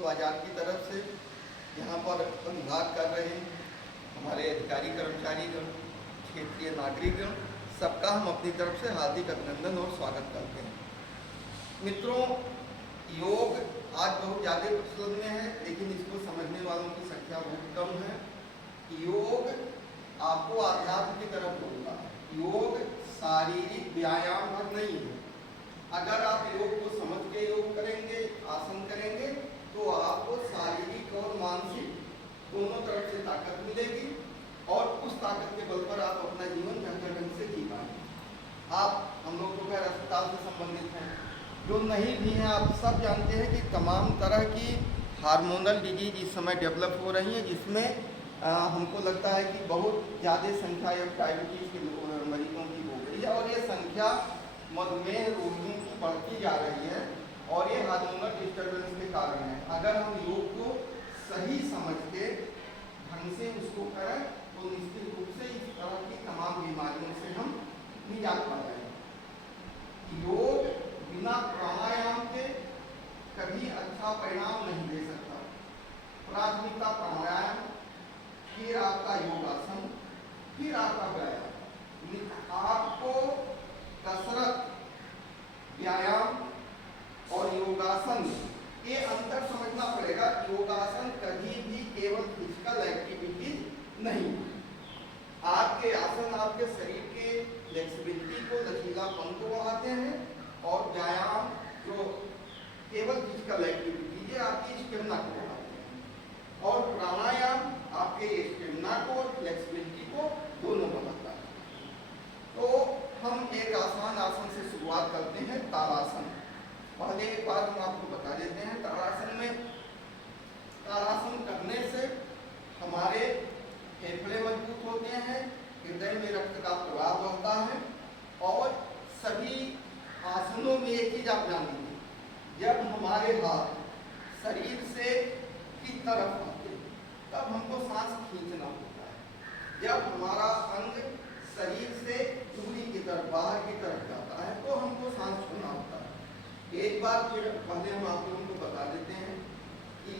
सुपौल बाजार की तरफ से यहाँ पर अनुवाद कर रहे हैं हमारे अधिकारी कर्मचारीगण, क्षेत्रीय नागरिकगण, सबका हम अपनी तरफ से हार्दिक अभिनंदन और स्वागत करते हैं। मित्रों, योग आज बहुत ज़्यादा प्रचलन में है, लेकिन इसको समझने वालों की संख्या बहुत कम है। योग आपको आध्यात्म की तरफ जोड़ता है। योग शारीरिक व्यायाम भर नहीं है। अगर आप योग को समझ के योग करेंगे, आसन करेंगे, तो आपको शारीरिक और मानसिक दोनों तरफ से ताकत मिलेगी और उस ताकत के बल पर आप अपना जीवन बेहतर ढंग से जी पाएंगे। आप हम लोग तो खैर अस्पताल से संबंधित हैं, जो नहीं भी हैं आप सब जानते हैं कि तमाम तरह की हार्मोनल डिजीज इस समय डेवलप हो रही है, जिसमें हमको लगता है कि बहुत ज़्यादा संख्या अब डायबिटीज़ के मरीजों की हो गई है और ये संख्या मधुमेह रोगियों की बढ़ती जा रही है और ये हार्मोनल डिस्टर्बेंस के कारण है। अगर हम योग को सही समझ के ढंग से उसको करें तो निश्चित रूप से इस तरह की तमाम बीमारियों से हम निजात पा जाएंगे। योग बिना प्राणायाम के कभी अच्छा परिणाम नहीं दे सकता। प्राथमिकता प्राणायाम, फिर आपका योगासन, फिर आपका व्यायाम। आपको कसरत, व्यायाम और योगासन ये अंतर समझना पड़ेगा। योगासन कभी भी केवल फिजिकल एक्टिविटी नहीं। आपके आसन आपके शरीर के फ्लेक्सिबिलिटी को, लचीलापन को बढ़ाते हैं और व्यायाम जो केवल फिजिकल एक्टिविटी है आपकी स्टेमिना को बढ़ाते हैं और प्राणायाम आपके स्टेमिना को और फ्लेक्सिबिलिटी को दोनों बढ़ाता है। तो हम एक आसान आसन से शुरुआत करते हैं, ताड़ासन। पहले एक बार हम आपको बता देते हैं ताड़ासन में, ताड़ासन करने से हमारे फेफड़े मजबूत होते हैं, हृदय में रक्त का प्रवाह बढ़ता है और सभी आसनों में एक चीज आप जान लीजिए, जब हमारे हाथ शरीर से की तरफ आते तब हमको सांस खींचना होता है। जब हमारा अंग शरीर से दूरी की तरफ, बाहर की तरफ जाता है तो हमको सांस छोड़ना होता है। एक बार फिर पहले हम आप लोगों को बता देते हैं कि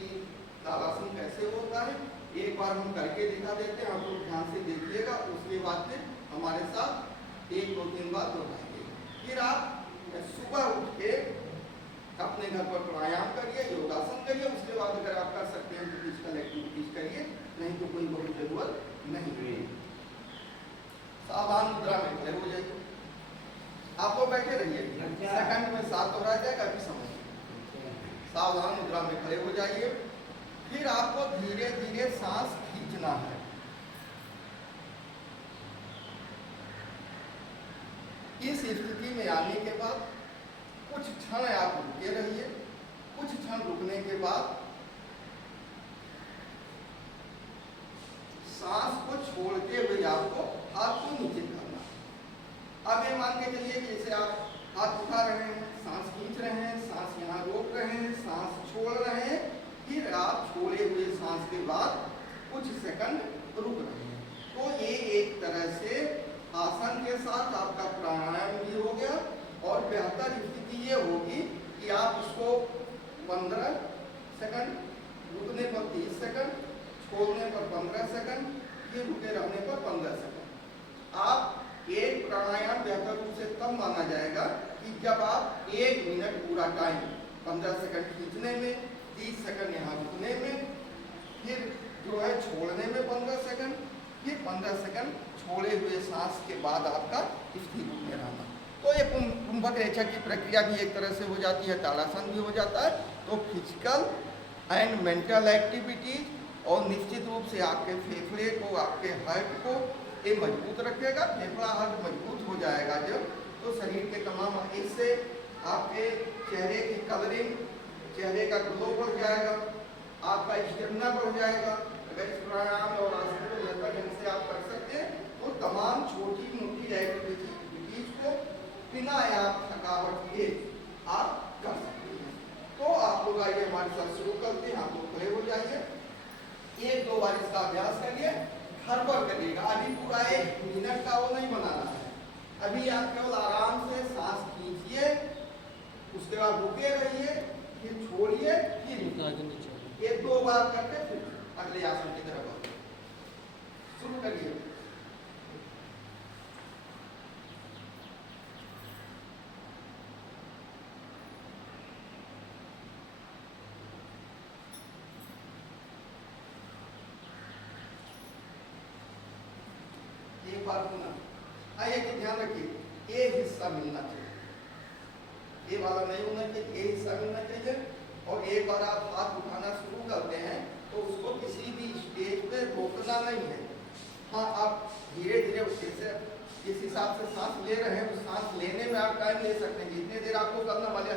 ताड़ासन कैसे होता है। एक बार हम करके दिखा देते हैं, आप लोग ध्यान से देखिएगा, उसके बाद फिर हमारे साथ 1-2-3 बार दोहराइए। फिर आप सुबह उठ के अपने घर पर प्राणायाम करिए, योगासन करिए, उसके बाद अगर आप कर सकते हैं तो फिजिकल एक्टिविटीज करिए, नहीं तो कोई बहुत जरूरत नहीं है। सावधान मुद्रा में खड़े हो जाइए। आप लोग बैठे रहिए, सेकंड में 7 दोहरा जाएगा, अभी समझिए। सावधान मुद्रा में खड़े हो जाइए। फिर आपको धीरे धीरे सांस खींचना है। इस स्थिति में आने के बाद कुछ क्षण आप रुके रहिए। कुछ क्षण रुकने के बाद सांस को छोड़ते हुए आपको हाथ को नीचे करना। अब ये मान के चलिए कि जैसे आप हाथ उठा रहे हैं, सांस खींच रहे हैं, सांस यहाँ रोक रहे हैं, सांस छोड़ रहे हैं, फिर आप छोड़े हुए सांस के बाद कुछ सेकंड रुक रहे हैं। तो ये एक तरह से आसन के साथ आपका प्राणायाम भी हो गया और बेहतर स्थिति ये होगी कि आप इसको 15 सेकंड, रुकने पर 30 सेकंड, छोड़ने पर 15 सेकंड, फिर रुके रहने पर 15 सेकंड। आप एक प्राणायाम बेहतर रूप से तब माना जाएगा कि जब आप 1 मिनट पूरा टाइम 15 सेकंड खींचने में, 30 सेकंड यहाँ रुकने में, फिर जो है छोड़ने में 15 सेकंड, फिर 15 सेकंड छोड़े हुए सांस के बाद आपका स्थिर रूप में रहना। तो ये कुंभक रेचक की प्रक्रिया भी एक तरह से हो जाती है, ताड़ासन भी हो जाता है। तो फिजिकल एंड मेंटल एक्टिविटीज और निश्चित रूप से आपके फेफड़े को, आपके हार्ट को ये मजबूत रखेगा। फेफड़ा हार्ट मजबूत हो जाएगा जब, तो शरीर के तमाम, इससे आपके चेहरे की कलरिंग, चेहरे का ग्लो बढ़ जाएगा, आपका स्टेमिना बढ़ जाएगा। अगर इस प्राणायाम और आसन को बेहतर ढंग से आप कर सकते हैं तो तमाम छोटी मोटी एक्टिविटीज को बिना आप थकावट के आप कर सकते हैं। तो आप लोग आइए हमारे साथ शुरू करते हैं। आप लोग खड़े हो जाइए, 1-2 बार इसका अभ्यास करिए, घर पर करिएगा। अभी पूरा 1 मिनट का वो नहीं बनाना है। अभी आप केवल आराम से सांस खींचिए, उसके बाद रुके रहिए, फिर छोड़िए, फिर 2 बार करके फिर अगले आसन की तरफ बढ़ो। शुरू करिए। एक बार पुनः आइए कि ध्यान रखिए एक हिस्सा मिलना चाहिए, ये वाला नहीं होना चाहिए, एक हिस्सा मिलना चाहिए। और एक बार आप हाथ उठाना शुरू करते हैं तो उसको किसी भी स्टेज पे रोकना नहीं है। हाँ, आप धीरे धीरे जैसे जिस हिसाब से सांस ले रहे हैं तो सांस लेने में आप टाइम ले सकते हैं, जितने देर आपको करना वाले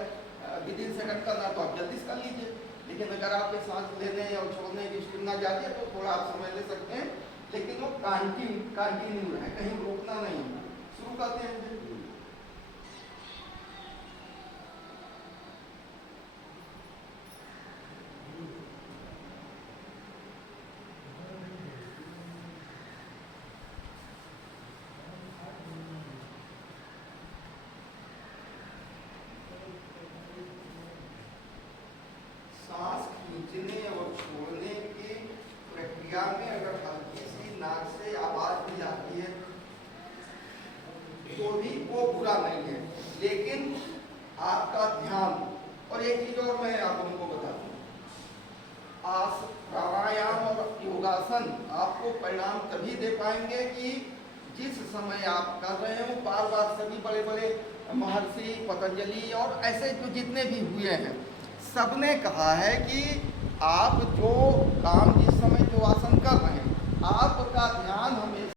विदिन सेकंड करना तो आप जल्दी कर लीजिए। लेकिन अगर आपके सांस लेने और छोड़ने की स्टेमिना जाती है तो थोड़ा आप समय ले सकते हैं, लेकिन वो कंटिन्यू है, कहीं रोकना नहीं। शुरू करते हैं। सांस खींचने और छोड़ने की प्रक्रिया में अगर हल्की सी नाक से आवाज भी आती है तो भी वो बुरा नहीं है, लेकिन आपका ध्यान। और एक चीज और मैं आप लोगों को बता दूं, प्राणायाम और योगासन आपको परिणाम तभी दे पाएंगे कि जिस समय आप कर रहे हो बार बार सभी बड़े बड़े महर्षि पतंजलि और ऐसे जो जितने भी हुए हैं सबने कहा है कि आप जो काम जिस